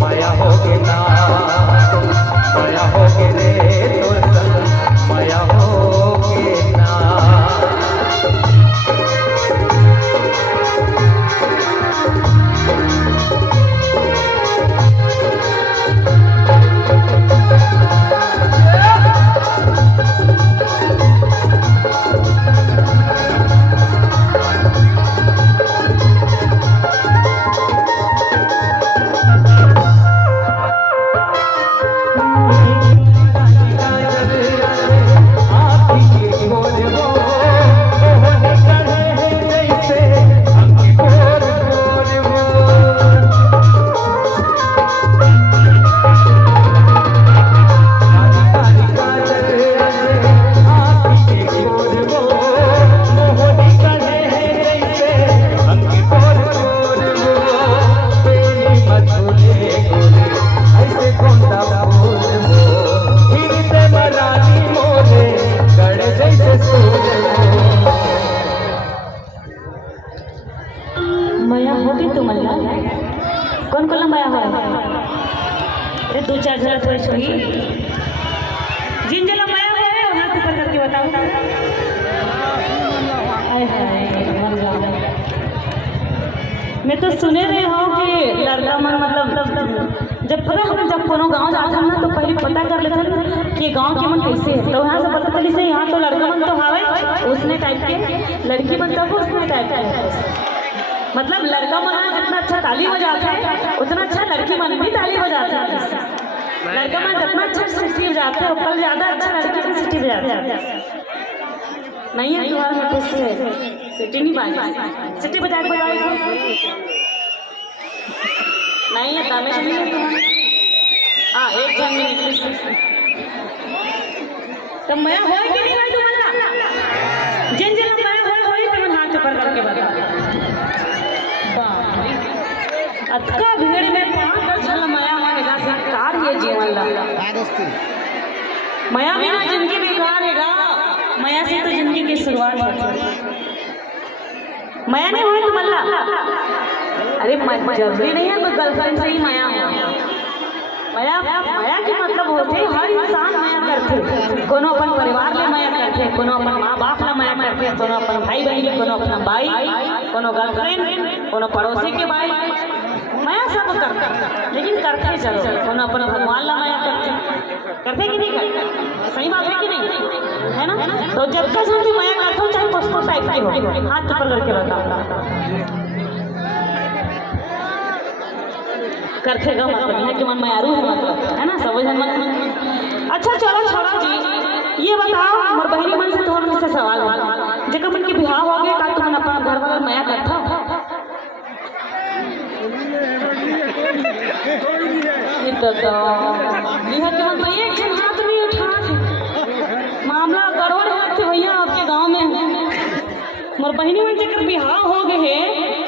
माया होगी ना, माया होगी रे तोर संग माया होगी ना। माया होगी तुम्हाला कौन कौन माया हो अरे दो चार जरा थोड़ी छोड़ी जिन जला माया है हाथ ऊपर करके बताओ। हाय हाय मर जाओ। मैं तो सुने रहे हो कि लड़का मन मतलब जब पता हम जब कोनो गांव जाते हैं ना तो पहले पता कर लेते हैं कि गांव के मन कैसे है, तो यहाँ से पता चली से यहाँ तो लड़का मन तो हावे उसने टाइप के, लड़की मन तो उसने टाइप का। मतलब लड़का मन जितना अच्छा ताली बजाता है उतना अच्छा लड़की मन भी ताली बजाता है। लड़का मन जितना अच्छा सिटी बजाता है उतना ज़्यादा अच्छा लड़की भी सिटी बजाता है। नहीं है तुम्हारे में कुछ सिटी नहीं बाजी, सिटी बजा नहीं है दामे नहीं है तुम्हारे। हाँ एक जन में निकली तो मैं हो कि नहीं भाई तुम्हारा जिन जिन मैं हो तो मैं हाथ ऊपर करके बता अतका भीड़ में पाँच छल माया मानेगा कार ये जीवन ला माया बिना जिंदगी बेकार हैगा। माया से तो जिंदगी की शुरुआत होती है। माया नहीं हुई तुम्हारा अरे जरूरी नहीं है तो गर्लफ्रेंड से ही माया हो। माया माया के मतलब होते हर इंसान माया करते, कोनो अपन परिवार ले माया करते, कोनो अपन माँ बाप ला माया करते, कोनो अपन भाई बहन, कोनो अपना भाई, कोनो गर्लफ्रेंड, कोनो पड़ोसी के भाई, माया सब करते लेकिन करते चलो कोनो अपन भगवान ला माया करते कि नहीं करते? सही बात है कि नहीं है ना? तो जब तक हम माया करते हो चाहे उसको टाइप की हो हाथ ऊपर करके बताओ करते गा मतलब यहाँ के मन में आरू है मतलब है ना सब मन। अच्छा चलो छोड़ो जी ये बताओ मोर बहनी मन से तोहर से सवाल है जब मन के बिहाव हो गए का तुम अपना घर वाला माया करता यह के मन एक जन हाथ नहीं उठा मामला करोड़ है भैया आपके गांव में मोर बहनी मन जब बिहाव हो गए है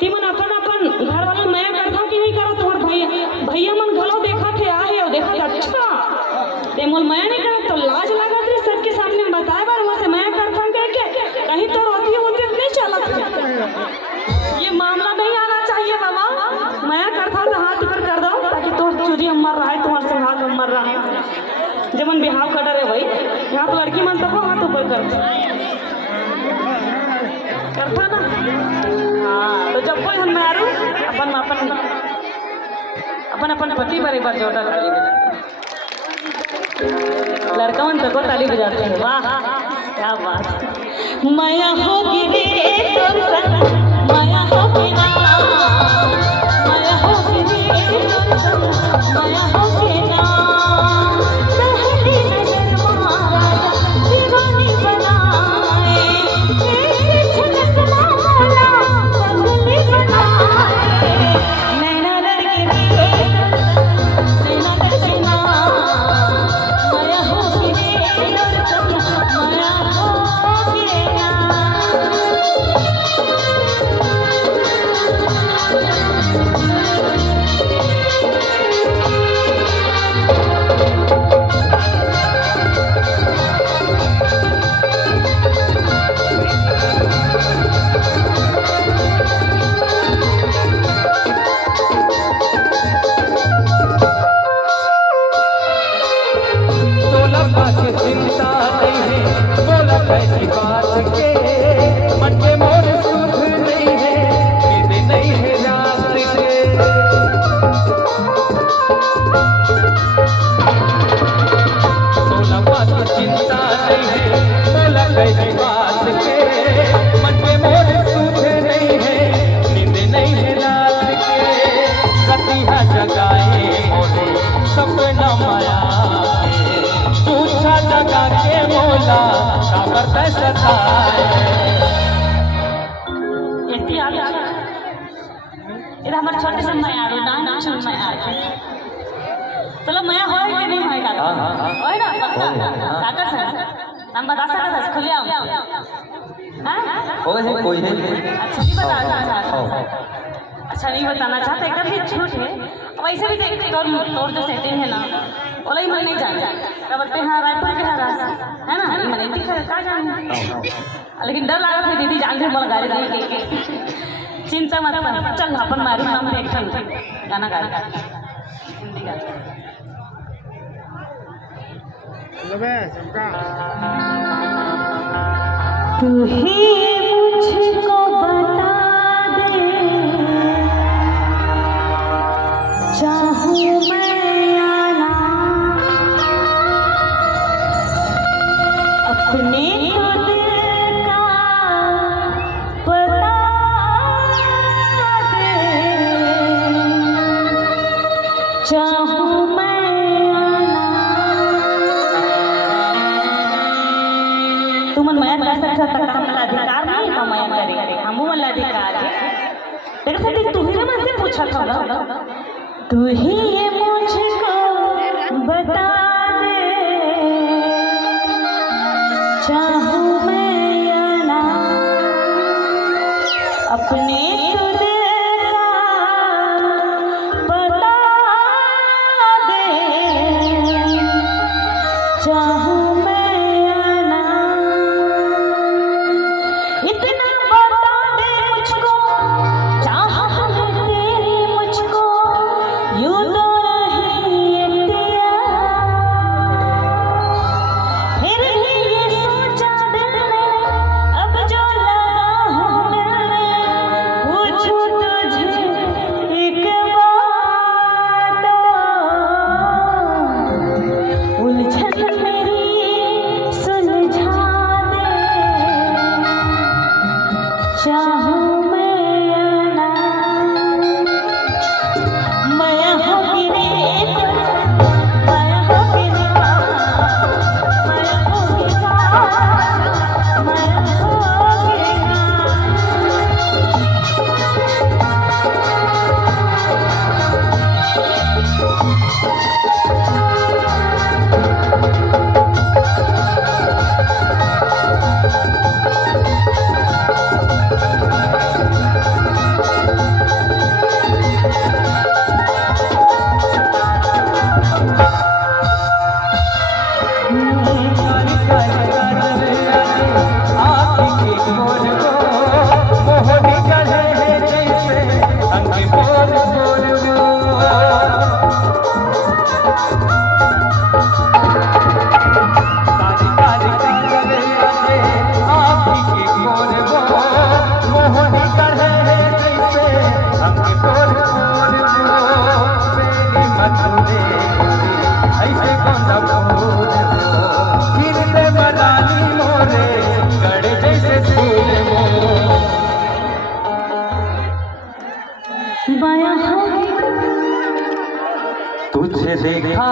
कि मन अपन अपन घर वाला माया करता कि नहीं करो तुम्हार भैया मन घलो देखा थे आहे और देखा अच्छा ते मोल माया नहीं करा तो लाज लगा थे सबके सामने बताए बार वहां से माया करता क्या कहीं तो रोती होती नहीं चला ये मामला नहीं आना चाहिए बाबा। माया करता तो हाथ ऊपर कर दो ताकि तो चोरी मर रहा है तुम्हारे से हाथ मर रहा है जब मन बिहाव कर रहे भाई यहाँ तो लड़की मन तक हाथ ऊपर करता ना। हाँ तो जब कोई हम मारू अपन अपन अपन अपन पति पर एक बार जोड़ा ताली लड़का मन तक ताली बजाते हैं। वाह क्या बात। माया होगी रे तोर संग माया होगी ना, माया होगी रे तोर संग माया होगी ना। पहली नजर मारा दीवानी बनाए एक झलक मारा पगली बनाए। नैना लड़के नैना लड़के ना माया होगी रे तोर संग माया होगी ना। मोला के चिंता नहीं है, मोला कैसी बात के मन के मोर सुख नहीं है, नींद नहीं है रात के। मोला बात चिंता नहीं है, मोला कैसी बात के मन के मोर सुख नहीं है, नींद नहीं है रात के। रतिया जगाए मोरे सपना माया झूठा जगा के मोला काबर कैसा इतनी आगे इधर हमारे छोटे से माया रो ना छोटे माया चलो माया होए कि नहीं होए काका होए ना पक्का काका से नाम बता सकता है खुलिया हां कोई है अच्छा नहीं बता अच्छा नहीं बताना चाहते कर भी झूठ है वैसे भी देख तोर जो सेटिंग है ना ओला ही मैं नहीं जानता क्या बोलते हैं रायपुर के हरास है ना मैंने दिख का जान लेकिन डर लगा था दीदी जान के मोला गाड़ी नहीं के चिंता मत कर चल अपन मारू नाम पे एक्शन गाना गा हिंदी गा तू ही मुझको बता दे चाहूं मैं या ना अपने को दिल का बता दे चाहूं मैं या ना तुम मया कर सकता था हमला अधिकार नहीं है मया करे हम वाला अधिकार है तेरे से तू ही ना मुझसे पूछा था ना तू ही ये मुझको बता दे चाहूं मैं या ना अपने तो दिल का बता दे चाहूं मैं या ना इतना बता दे मुझको चाहत है तेरी मुझको यूं तो नहीं इख्तियार फिर भी ये सोचा दिल ने अब जो लगा हूँ मिलने पूछूं तुझे एक बात उलझन मेरी सुलझा दे चाहूं मैं या ना माया होगी रे माया होगी रे माया होगी माया होगी काली काली गाजर आँखी की गोल को मोहनी गले है जैसे अंग बोल बोल काली काली गाजर आँखी की गोल को मोहनी गले है जैसे अंग बोल बोल मेरी मधुरे ऐसे कौन बोल गिरते बनानी मोरे गड़े जैसे फूल माया होगी तुझे देखा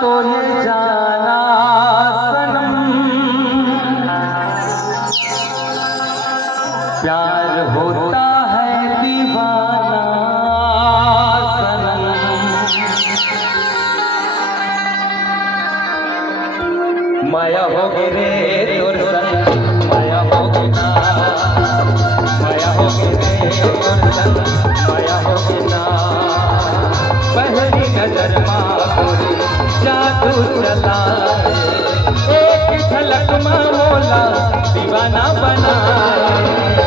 तो ये जाना सनम प्यार होता है दीवाना सनम माया होगी रे तोर संग माया होगी ना माया होगी रे तोर संग माया होगी ना पहली नजर माँ गोरी जादू चला एक झलक माँ मोला दीवाना बनाए